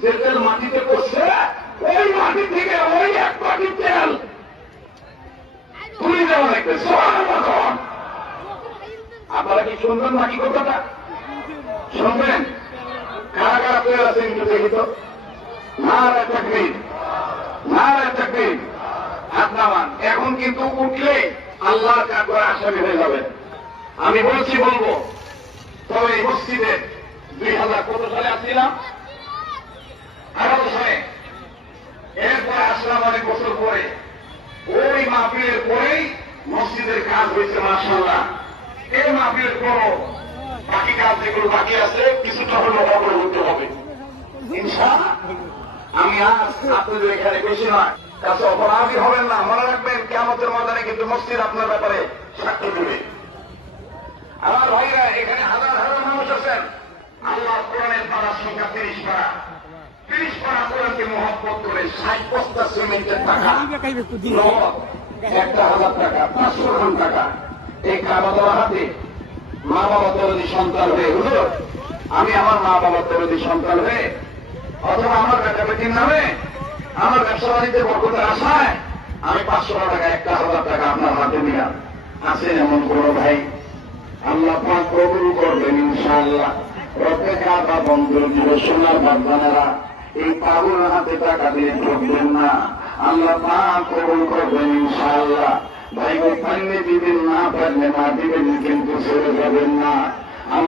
যে তেল মাটিতে পড়ছে ওই মাটি থেকে ওই এক বাটি তেল তুলে দেওয়া লাগবে। আপনারা কি শুনবেন নাকি কথাটা? শুনবেন? কারা কারা তৈরি আছেন একটু দেখি তো। নারায়ে তাকবীর, নারায়ে তাকবীর। হাত নামান। এখন কিন্তু উঠলে আল্লাহর কাঠগড়ায় আসামি হয়ে যাবেন। আমি বলছি বলবো, তবে এই মসজিদে 2000 কত সালে আসছিলাম? 18 সালে। এরপরে আসলাম অনেক বছর পরে। ওই মাহফিলের পরেই মসজিদের কাজ হয়েছে মাশাআল্লাহ। এই মাহফিলের পরও বাকি কাজ যেগুলো বাকি আছে কিছুটা হলেও অগ্রগতি হবে ইনশাআল্লাহ। আমি আজ আপনাদের এখানে বেশি নয় কাছে অপরাধী হবেন না। মনে রাখবেন কিয়ামতের ময়দানে কিন্তু মসজিদ আপনার ব্যাপারে সাক্ষ্য দেবে। আমার ভাইরা, এখানে হাজার হাজার মানুষ আছেন। আল্লাহ কোরআনের পাড়ার সংখ্যা 30 পাড়া। 30 পাড়া কোরআনকে মহব্বত করে 60 বস্তা সিমেন্টের টাকা, নগদ 1000 টাকা, 500 খান টাকা এই কাবাদোয়া হাতে মা বাবা দরদি সন্তান হয়ে হুজুর, আমি আমার মা বাবার দরদি সন্তান হয়ে অথবা আমার বেটা বেটির নামে আমার ব্যবসা বাণিজ্যের বরকতের আশায় আমি 500 টাকা, 1000 টাকা আপনার হাতে নিলাম। আছেন এমন কোন ভাই? আল্লাহ পাক কবুল করবেন ইনশাআল্লাহ। রব্বে কাবা বন্ধ দিল। সোনার বাগদানেরা এই পাগল হাতে টাকা দিয়ে ঠকবেন না। আল্লাহ পাক কবুল করবেন ইনশাআল্লাহ। ভাই পারলে দিবেন, না পারলে না দিবেন, কিন্তু ছেড়ে যাবেন না।